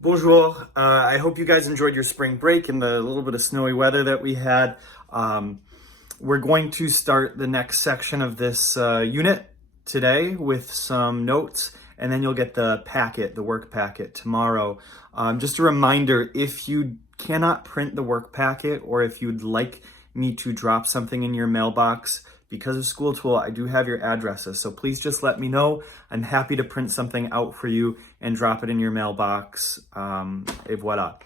Bonjour. I hope you guys enjoyed your spring break and the little bit of snowy weather that we had. Um, we're going to start the next section of this unit today with some notes, and then you'll get the packet, the work packet, tomorrow. Just a reminder, if you cannot print the work packet, or if you'd like me to drop something in your mailbox, because of School Tool, I do have your addresses, so please just let me know. I'm happy to print something out for you and drop it in your mailbox, et voila.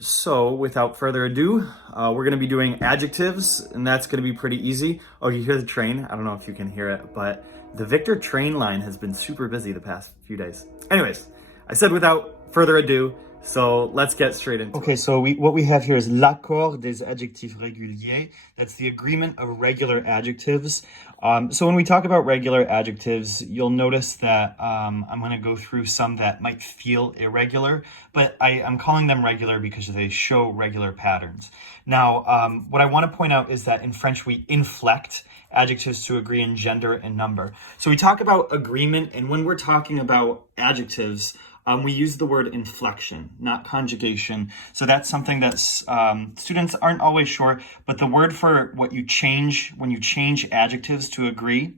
So without further ado, we're gonna be doing adjectives, and that's gonna be pretty easy. Oh, you hear the train? I don't know if you can hear it, but the Victor train line has been super busy the past few days. Anyways, I said without further ado, so let's get straight into it. Okay, so what we have here is l'accord des adjectifs réguliers. That's the agreement of regular adjectives. So when we talk about regular adjectives, you'll notice that I'm going to go through some that might feel irregular, but I'm calling them regular because they show regular patterns. Now, what I want to point out is that in French, we inflect adjectives to agree in gender and number. So we talk about agreement, and when we're talking about adjectives, we use the word inflection, not conjugation. So that's something that students aren't always sure, but the word for what you change, when you change adjectives to agree,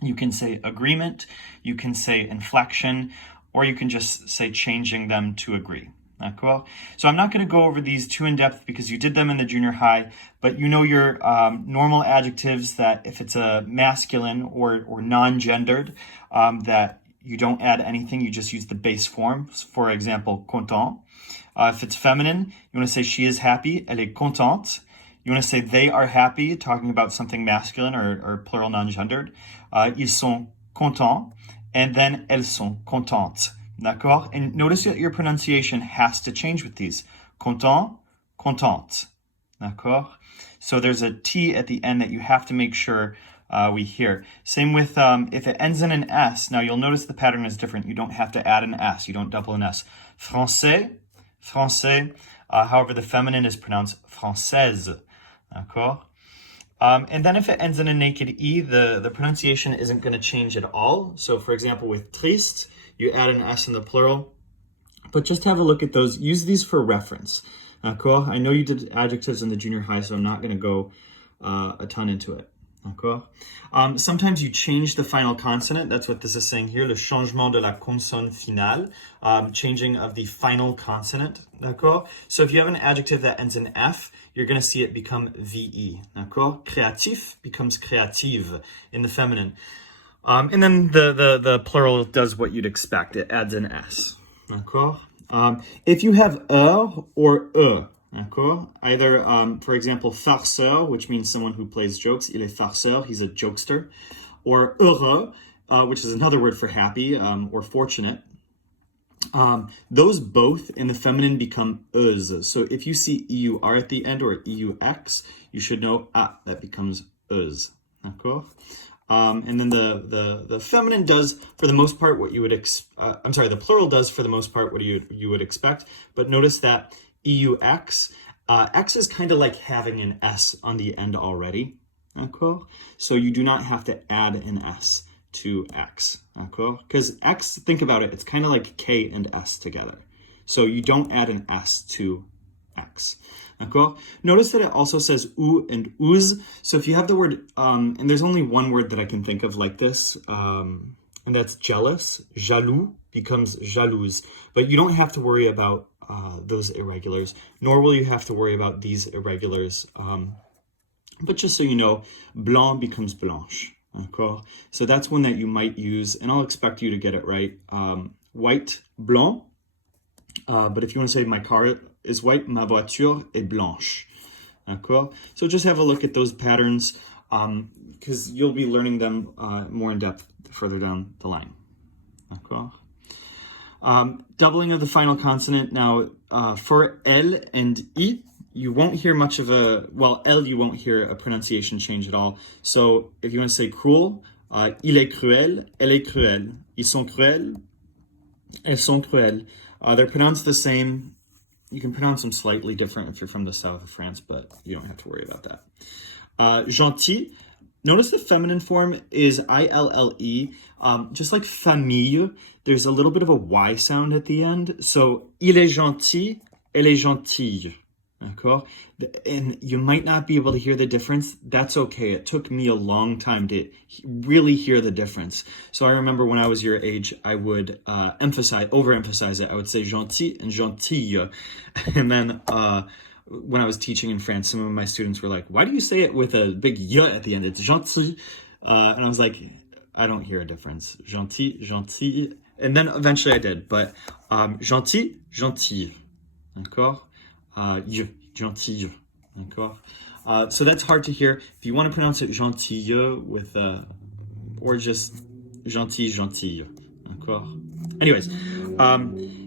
you can say agreement, you can say inflection, or you can just say changing them to agree. D'accord? So I'm not going to go over these too in depth because you did them in the junior high, but you know your normal adjectives that if it's a masculine or non-gendered, that you don't add anything, you just use the base form. For example, content. If it's feminine, you want to say she is happy, elle est contente. You want to say they are happy, talking about something masculine or plural non-gendered. Ils sont contents. And then elles sont contentes. D'accord? And notice that your pronunciation has to change with these. Content, contente. D'accord? So there's a T at the end that you have to make sure we hear. Same with if it ends in an S. Now you'll notice the pattern is different. You don't have to add an S. You don't double an S. Français, français. However, the feminine is pronounced française. D'accord? And then if it ends in a naked E, the pronunciation isn't going to change at all. So for example, with triste, you add an S in the plural. But just have a look at those. Use these for reference. D'accord? I know you did adjectives in the junior high, so I'm not going to go a ton into it. D'accord? Sometimes you change the final consonant. That's what this is saying here, le changement de la consonne finale, changing of the final consonant. D'accord? So if you have an adjective that ends in F, you're going to see it become VE. D'accord? Créatif becomes créative in the feminine. And then the plural does what you'd expect. It adds an S. D'accord? If you have or d'accord? Either, for example, farceur, which means someone who plays jokes. Il est farceur, he's a jokester. Or heureux, which is another word for happy or fortunate. Those both in the feminine become euse. So if you see eur at the end or eux, you should know that becomes euse. D'accord? And then the feminine does for the most part what you would the plural does for the most part what you would expect. But notice that eux, X is kind of like having an S on the end already. D'accord? So you do not have to add an S to X. D'accord? Because X, think about it, it's kind of like K and S together. So you don't add an S to X. D'accord? Notice that it also says ou and ouz. So if you have the word, and there's only one word that I can think of like this, and that's jealous. Jaloux becomes jalouse. But you don't have to worry about those irregulars, nor will you have to worry about these irregulars. But just so you know, blanc becomes blanche. D'accord? So that's one that you might use, and I'll expect you to get it right. White, blanc. But if you want to say my car is white, ma voiture est blanche. D'accord? So just have a look at those patterns because you'll be learning them more in depth further down the line. D'accord? Doubling of the final consonant. Now, for L and I, you won't hear much of L, you won't hear a pronunciation change at all. So if you want to say cruel, il est cruel, elle est cruelle. Ils sont cruels, elles sont cruelles. They're pronounced the same. You can pronounce them slightly different if you're from the south of France, but you don't have to worry about that. Gentil, Notice the feminine form is I-L-L-E. Just like famille, there's a little bit of a Y sound at the end. So, il est gentil, elle est gentille. D'accord? And you might not be able to hear the difference. That's okay. It took me a long time to really hear the difference. So I remember when I was your age, I would overemphasize it. I would say gentil and gentille. And then when I was teaching in France, some of my students were like, why do you say it with a big y at the end? It's gentil. And I was like, I don't hear a difference. Gentil, gentille. And then eventually I did. But gentil, gentille. D'accord? Gentille. D'accord? So that's hard to hear. If you want to pronounce it gentille with, or just gentil, gentille. D'accord? Anyways,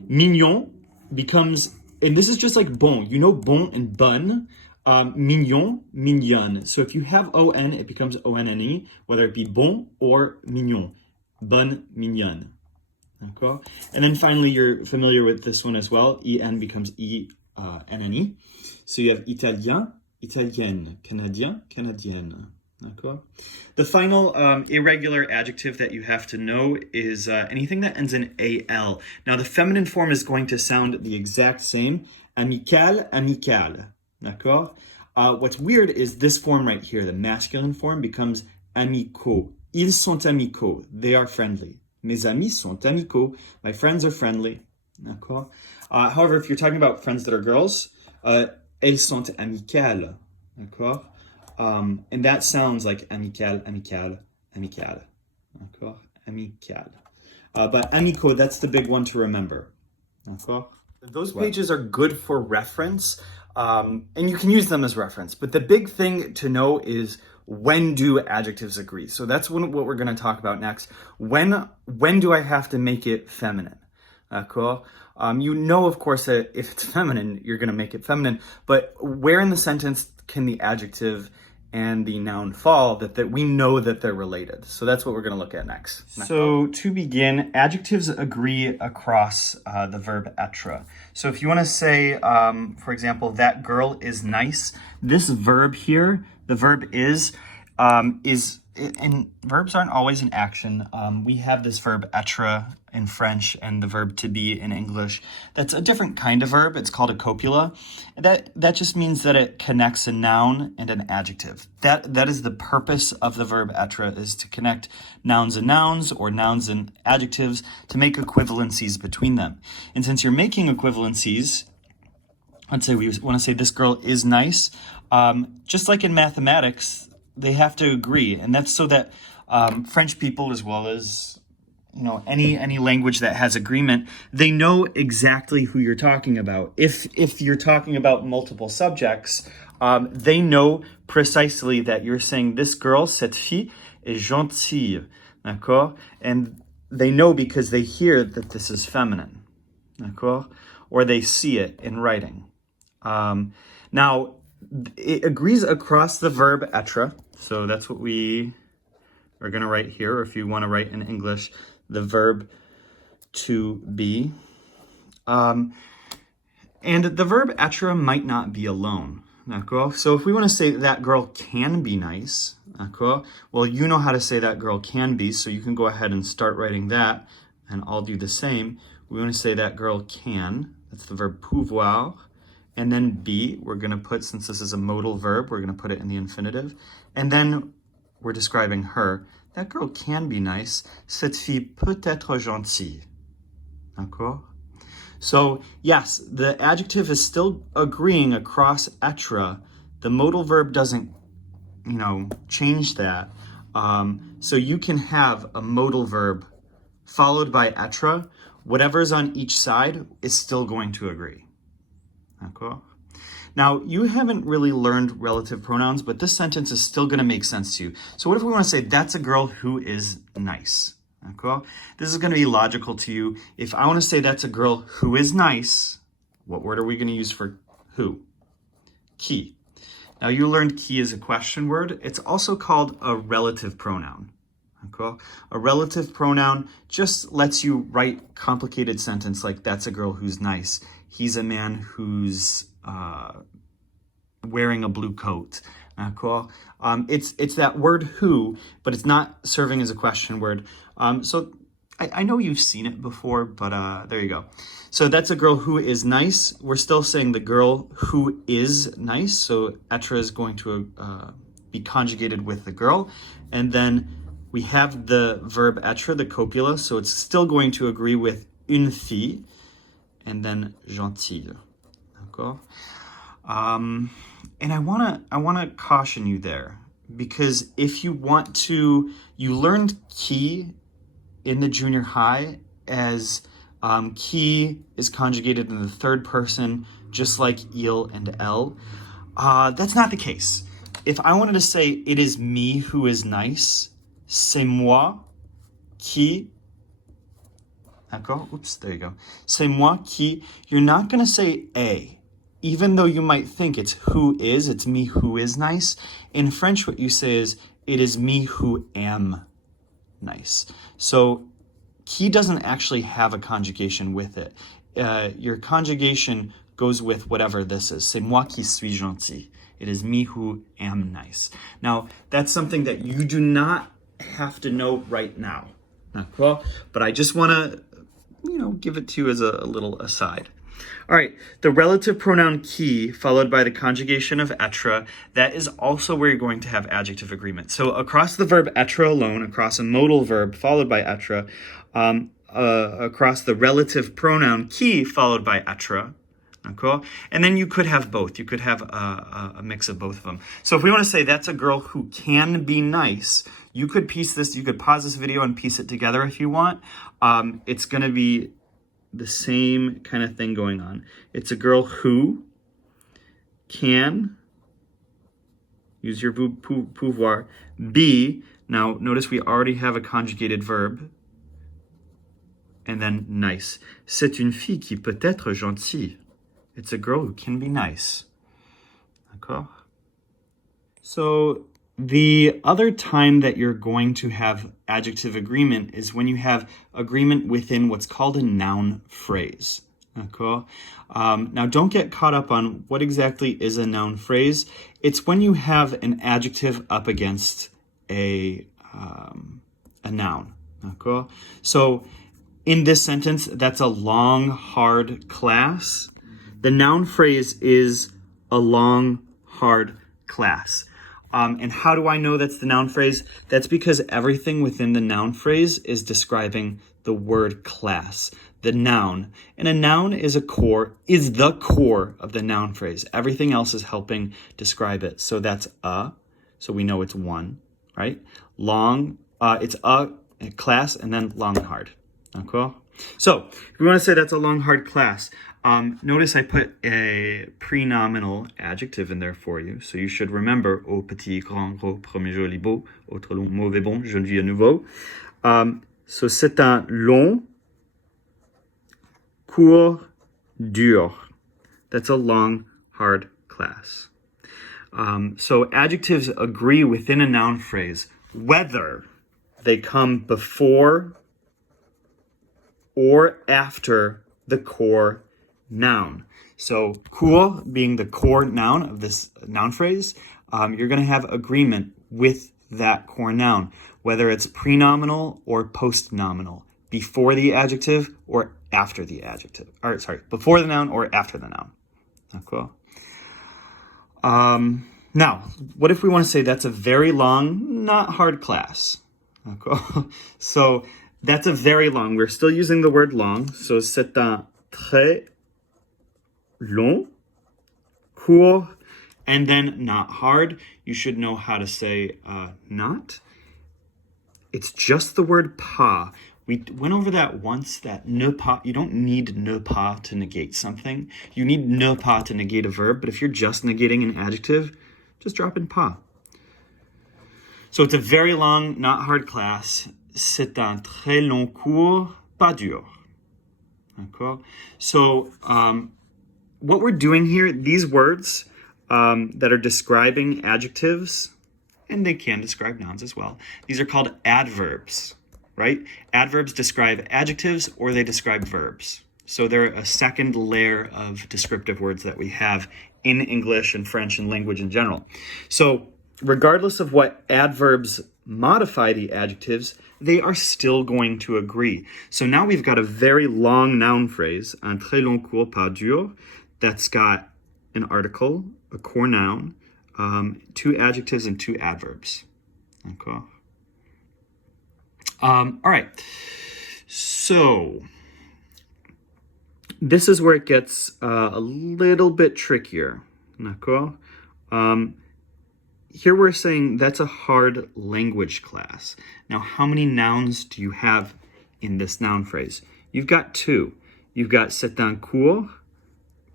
mignon becomes, and this is just like bon. You know bon and bun. Mignon, mignonne. So if you have O-N, it becomes O-N-N-E, whether it be bon or mignon. Bonne, mignonne. Okay. And then finally, you're familiar with this one as well. E-N becomes E-N-N-E. So you have Italien, Italienne, Canadien, Canadienne. Okay. The final irregular adjective that you have to know is anything that ends in A-L. Now, the feminine form is going to sound the exact same. Amical, amicale. D'accord? What's weird is this form right here, the masculine form, becomes amicaux. Ils sont amicaux. They are friendly. Mes amis sont amicaux. My friends are friendly. D'accord? However, if you're talking about friends that are girls, elles sont amicales. D'accord? And that sounds like amical, amicale, amicale. D'accord? Amicale. But amicaux, that's the big one to remember. D'accord? Those pages are good for reference, and you can use them as reference. But the big thing to know is, when do adjectives agree? So that's what we're going to talk about next. When do I have to make it feminine? Cool. You know, of course, that if it's feminine, you're going to make it feminine. But where in the sentence can the adjective and the noun fall that we know that they're related? So that's what we're going to look at next. So to begin, adjectives agree across the verb être. So if you want to say, for example, that girl is nice, this verb here, the verb is, and verbs aren't always in action. We have this verb être in French and the verb to be in English. That's a different kind of verb. It's called a copula. That just means that it connects a noun and an adjective. That is the purpose of the verb être, is to connect nouns and nouns, or nouns and adjectives, to make equivalencies between them. And since you're making equivalencies, let's say we want to say this girl is nice. Just like in mathematics, they have to agree, and that's so that French people, as well as any language that has agreement, they know exactly who you're talking about. If you're talking about multiple subjects, they know precisely that you're saying this girl, cette fille, est gentille, d'accord? And they know because they hear that this is feminine, d'accord? Or they see it in writing. Now, it agrees across the verb être. So that's what we are going to write here. Or if you want to write in English, the verb to be. And the verb être might not be alone. D'accord? So if we want to say that girl can be nice, d'accord? Well, you know how to say that girl can be, so you can go ahead and start writing that, and I'll do the same. We want to say that girl can. That's the verb pouvoir. And then be, we're going to put, since this is a modal verb, we're going to put it in the infinitive. And then we're describing her. That girl can be nice. Cette fille peut être gentille. D'accord? So, yes, the adjective is still agreeing across être. The modal verb doesn't, change that. So you can have a modal verb followed by être. Whatever's on each side is still going to agree. Okay. Now, you haven't really learned relative pronouns, but this sentence is still going to make sense to you. So what if we want to say, that's a girl who is nice? Okay. This is going to be logical to you. If I want to say that's a girl who is nice, what word are we going to use for who? Qui. Now, you learned qui is a question word. It's also called a relative pronoun. Okay. A relative pronoun just lets you write complicated sentence like, that's a girl who's nice. He's a man who's wearing a blue coat. D'accord? It's that word who, but it's not serving as a question word. So I know you've seen it before, but there you go. So that's a girl who is nice. We're still saying the girl who is nice. So être is going to be conjugated with the girl. And then we have the verb être, the copula. So it's still going to agree with une fille. And then gentille. D'accord? And I wanna caution you there, because if you want to, you learned qui in the junior high as qui is conjugated in the third person, just like il and elle. That's not the case. If I wanted to say it is me who is nice, c'est moi qui. D'accord? Oops, there you go. C'est moi qui. You're not gonna say a. Even though you might think it's who is, it's me who is nice. In French, what you say is, it is me who am nice. So, qui doesn't actually have a conjugation with it. Your conjugation goes with whatever this is. C'est moi qui suis gentil. It is me who am nice. Now, that's something that you do not have to know right now. D'accord? But I just want to, give it to you as a little aside. All right, the relative pronoun qui followed by the conjugation of être, that is also where you're going to have adjective agreement. So across the verb être alone, across a modal verb followed by être, across the relative pronoun qui followed by être, okay? And then you could have both. You could have a mix of both of them. So if we want to say that's a girl who can be nice, you could pause this video and piece it together if you want. It's going to be the same kind of thing going on. It's a girl who can, use your pouvoir, be. Now, notice we already have a conjugated verb. And then nice. C'est une fille qui peut être gentille. It's a girl who can be nice. D'accord? So the other time that you're going to have adjective agreement is when you have agreement within what's called a noun phrase. D'accord? Now, don't get caught up on what exactly is a noun phrase. It's when you have an adjective up against a noun. D'accord? So in this sentence, that's a long, hard class. The noun phrase is a long, hard class. And how do I know that's the noun phrase? That's because everything within the noun phrase is describing the word class, the noun. And a noun is the core of the noun phrase. Everything else is helping describe it. So that's a, so we know it's one, right? Long, it's a class, and then long and hard. Okay? So if we want to say that's a long, hard class, notice I put a prenominal adjective in there for you. So you should remember, au petit, grand, gros, premier, joli, beau, autre long, mauvais, bon, je ne vis à nouveau. So c'est un long, court, dur. That's a long, hard class. So adjectives agree within a noun phrase, whether they come before or after the core noun. So court being the core noun of this noun phrase, you're going to have agreement with that core noun, whether it's prenominal or postnominal, before the adjective or after the adjective. Or sorry, before the noun or after the noun. Okay. Now, what if we want to say that's a very long, not hard class? Okay. So that's a very long. We're still using the word long. So c'est un très long, court, and then not hard. You should know how to say not. It's just the word pas. We went over that once, that ne pas. You don't need ne pas to negate something. You need ne pas to negate a verb, but if you're just negating an adjective, just drop in pas. So it's a very long, not hard class. C'est un très long cours, pas dur. D'accord? So what we're doing here, these words that are describing adjectives, and they can describe nouns as well, these are called adverbs, right? Adverbs describe adjectives or they describe verbs. So they're a second layer of descriptive words that we have in English and French and language in general. So regardless of what adverbs modify the adjectives, they are still going to agree. So now we've got a very long noun phrase, un très long cours pas dur, that's got an article, a core noun, 2 adjectives and 2 adverbs. Okay. All right. So this is where it gets a little bit trickier. D'accord? Here we're saying that's a hard language class. Now, how many nouns do you have in this noun phrase? You've got 2. You've got c'est un cours,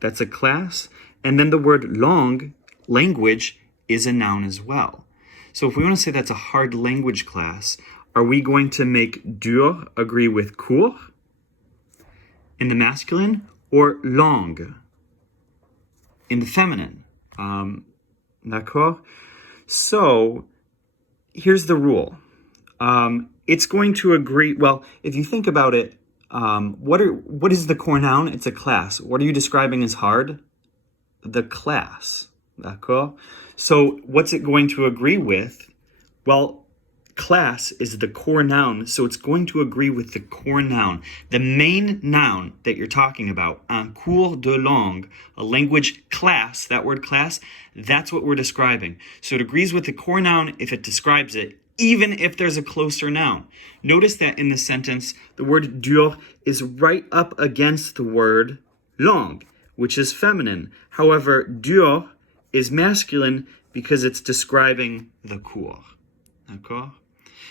that's a class, and then the word langue, language, is a noun as well. So if we want to say that's a hard language class, are we going to make dur agree with cours in the masculine, or langue in the feminine? D'accord? So here's the rule. It's going to agree, well, if you think about it, what is the core noun? It's a class. What are you describing as hard? The class. D'accord? So what's it going to agree with? Well, class is the core noun, so it's going to agree with the core noun. The main noun that you're talking about, un cours de langue, a language class, that word class, that's what we're describing. So it agrees with the core noun if it describes it, even if there's a closer noun. Notice that in the sentence, the word dur is right up against the word langue, which is feminine. However, dur is masculine because it's describing the cours. D'accord?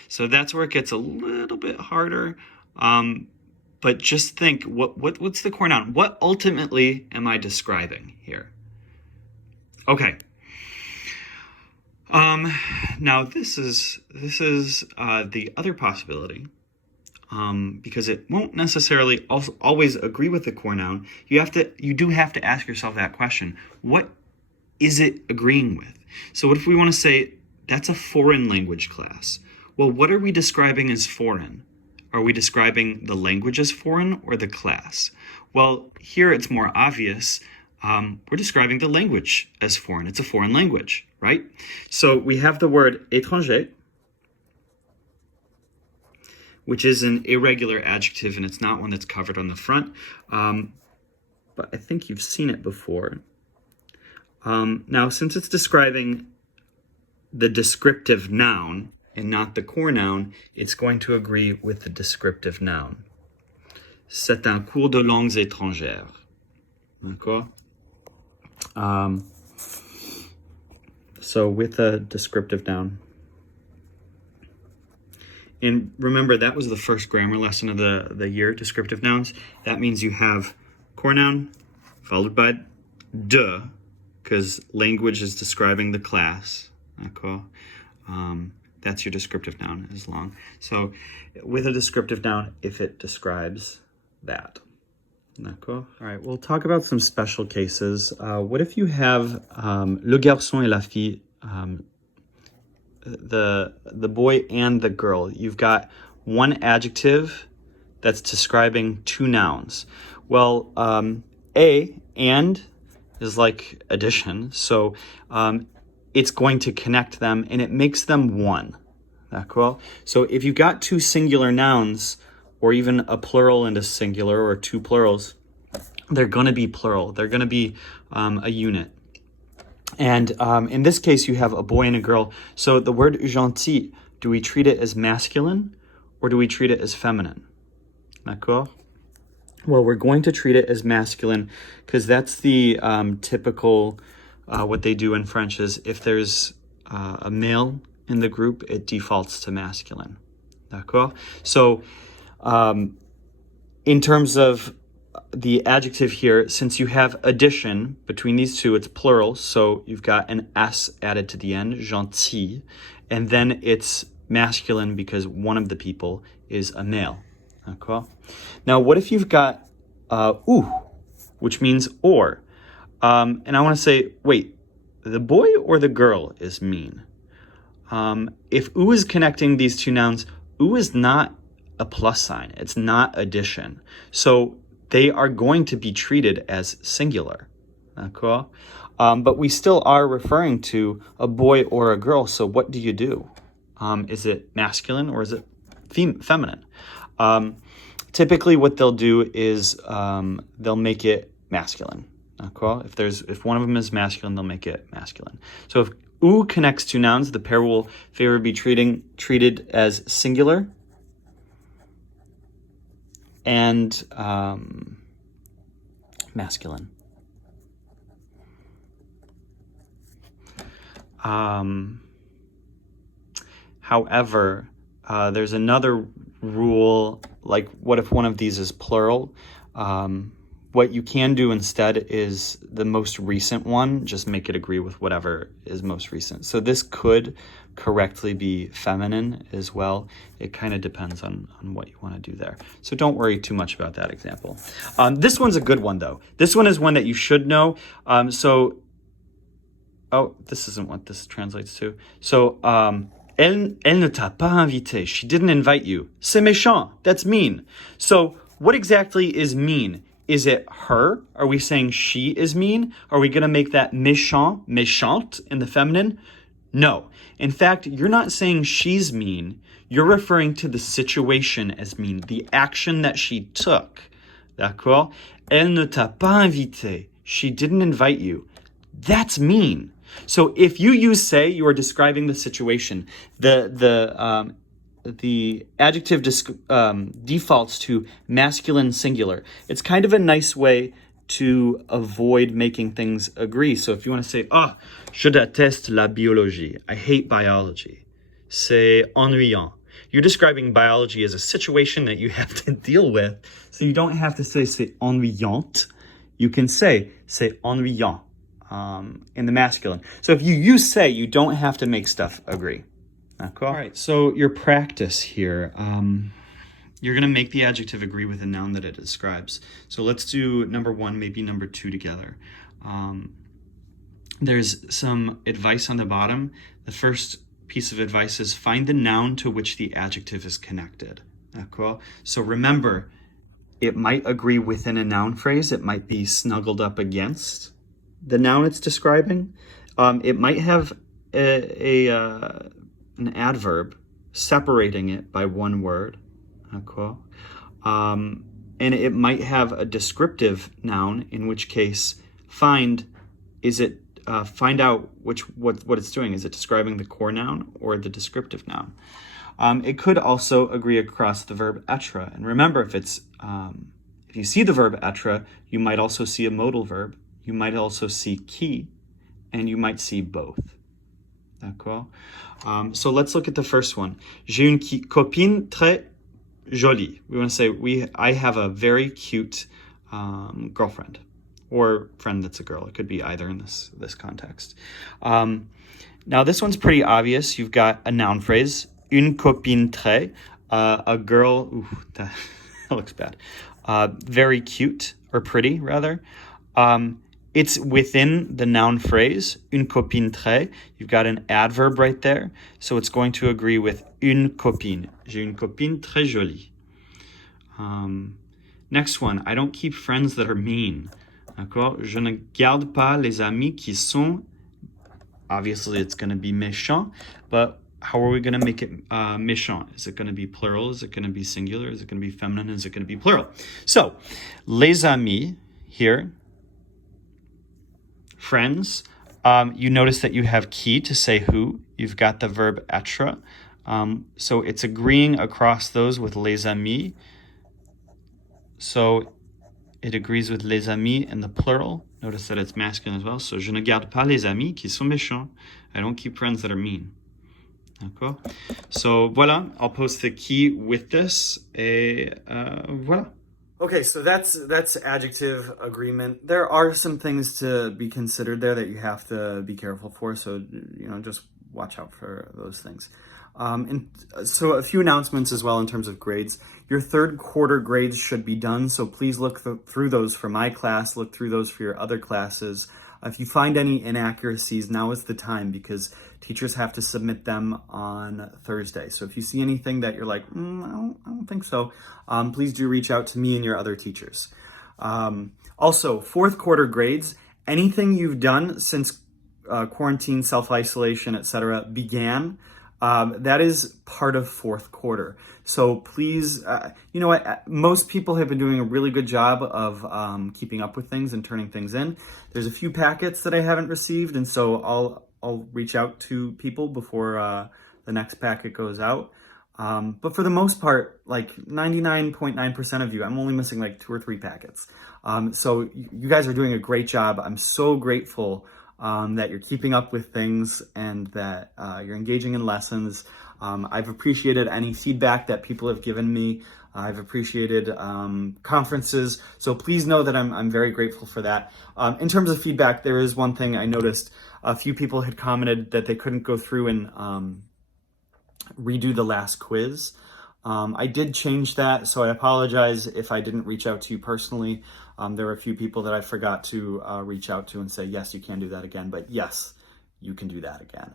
So that's where it gets a little bit harder. But just think, what's the core noun? What ultimately am I describing here? Okay. Now this is the other possibility, because it won't necessarily always agree with the core noun. You do have to ask yourself that question: what is it agreeing with? So what if we want to say that's a foreign language class? Well, what are we describing as foreign? Are we describing the language as foreign or the class? Well, here it's more obvious. We're describing the language as foreign. It's a foreign language, right? So we have the word étranger, which is an irregular adjective, and it's not one that's covered on the front. But I think you've seen it before. Now, since it's describing the descriptive noun and not the core noun, it's going to agree with the descriptive noun. C'est un cours de langues étrangères. D'accord? So with a descriptive noun. And remember, that was the first grammar lesson of the year, descriptive nouns. That means you have core noun followed by de, because language is describing the class. D'accord? That's your descriptive noun, is long. So with a descriptive noun, if it describes that. D'accord? All right, we'll talk about some special cases. What if you have le garçon et la fille, the boy and the girl? You've got one adjective that's describing 2 nouns. Well, and is like addition, so it's going to connect them, and it makes them one. D'accord? So if you've got 2 singular nouns, or even a plural and a singular, or 2 plurals, they're going to be plural. They're going to be a unit. And in this case, you have a boy and a girl. So the word gentil, do we treat it as masculine, or do we treat it as feminine? D'accord? Well, we're going to treat it as masculine, because that's the typical... what they do in French is if there's a male in the group, it defaults to masculine. D'accord? So in terms of the adjective here, since you have addition between these 2, it's plural, so you've got an S added to the end, gentil, and then it's masculine because one of the people is a male. D'accord? Now, what if you've got ou, which means or? And I want to say, wait, the boy or the girl is mean? If ou is connecting these 2 nouns, ou is not a plus sign. It's not addition. So they are going to be treated as singular. D'accord? But we still are referring to a boy or a girl, so what do you do? Is it masculine or is it feminine? Typically what they'll do is they'll make it masculine. D'accord? If one of them is masculine, they'll make it masculine. So if ou connects two nouns, the pair will favorably be treated as singular and masculine. However, there's another rule, like what if one of these is plural? What you can do instead is the most recent one, just make it agree with whatever is most recent. So this could correctly be feminine as well. It kind of depends on what you want to do there. So don't worry too much about that example. This one's a good one though. This one is one that you should know. Oh, this isn't what this translates to. So, elle ne t'a pas invité. She didn't invite you. C'est méchant. That's mean. So what exactly is mean? Is it her? Are we saying she is mean? Are we going to make that méchant, méchante in the feminine? No. In fact, you're not saying she's mean. You're referring to the situation as mean, the action that she took. D'accord? Elle ne t'a pas invité. She didn't invite you. That's mean. So if you use say, you are describing the situation. The adjective defaults to masculine singular. It's kind of a nice way to avoid making things agree. So if you want to say, je déteste la biologie. I hate biology. C'est ennuyant. You're describing biology as a situation that you have to deal with. So you don't have to say c'est ennuyante. You can say c'est ennuyant in the masculine. So if you use say, you don't have to make stuff agree. D'accord? All right, so your practice here. You're going to make the adjective agree with the noun that it describes. So let's do number one, maybe number two together. There's some advice on the bottom. The first piece of advice is find the noun to which the adjective is connected. D'accord? So remember, it might agree within a noun phrase. It might be snuggled up against the noun it's describing. It might have an adverb separating it by one word. D'accord? And it might have a descriptive noun, in which case find out what it's doing. Is it describing the core noun or the descriptive noun? It could also agree across the verb être. And remember, if you see the verb être, you might also see a modal verb. You might also see qui, and you might see both. D'accord? So let's look at the first one. J'ai une copine très jolie. We want to say I have a very cute girlfriend, or friend that's a girl. It could be either in this context. Now this one's pretty obvious. You've got a noun phrase, une copine très, a girl. Ooh, that looks bad. Very cute, or pretty rather. It's within the noun phrase, une copine très. You've got an adverb right there. So it's going to agree with une copine. J'ai une copine très jolie. Next one, I don't keep friends that are mean. D'accord? Je ne garde pas les amis qui sont, obviously it's going to be méchant, but how are we going to make it méchant? Is it going to be plural? Is it going to be singular? Is it going to be feminine? Is it going to be plural? So, les amis here, friends. You notice that you have qui to say who. You've got the verb être. So it's agreeing across those with les amis. So it agrees with les amis in the plural. Notice that it's masculine as well. So je ne garde pas les amis qui sont méchants. I don't keep friends that are mean. D'accord? So voilà, I'll post the key with this. Et voilà. Okay, so that's adjective agreement. There are some things to be considered there that you have to be careful for, so just watch out for those things. And so a few announcements as well in terms of grades. Your third quarter grades should be done, so please look through those for my class, look through those for your other classes. If you find any inaccuracies, now is the time, because teachers have to submit them on Thursday. So if you see anything that you're like, I don't think so, please do reach out to me and your other teachers. Also, fourth quarter grades, anything you've done since quarantine, self-isolation, etc. began, that is part of fourth quarter. So please, you know what? Most people have been doing a really good job of keeping up with things and turning things in. There's a few packets that I haven't received, and so I'll reach out to people before the next packet goes out. But for the most part, like 99.9% of you, I'm only missing like 2 or 3 packets. So you guys are doing a great job. I'm so grateful that you're keeping up with things and that you're engaging in lessons. I've appreciated any feedback that people have given me. I've appreciated conferences. So please know that I'm very grateful for that. In terms of feedback, there is one thing I noticed. A few people had commented that they couldn't go through and redo the last quiz. I did change that, so I apologize if I didn't reach out to you personally. There were a few people that I forgot to reach out to and say, yes, you can do that again, but yes, you can do that again.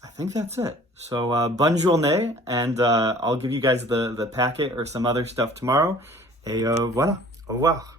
I think that's it. So bonne journée, and I'll give you guys the packet or some other stuff tomorrow. Et voilà, au revoir.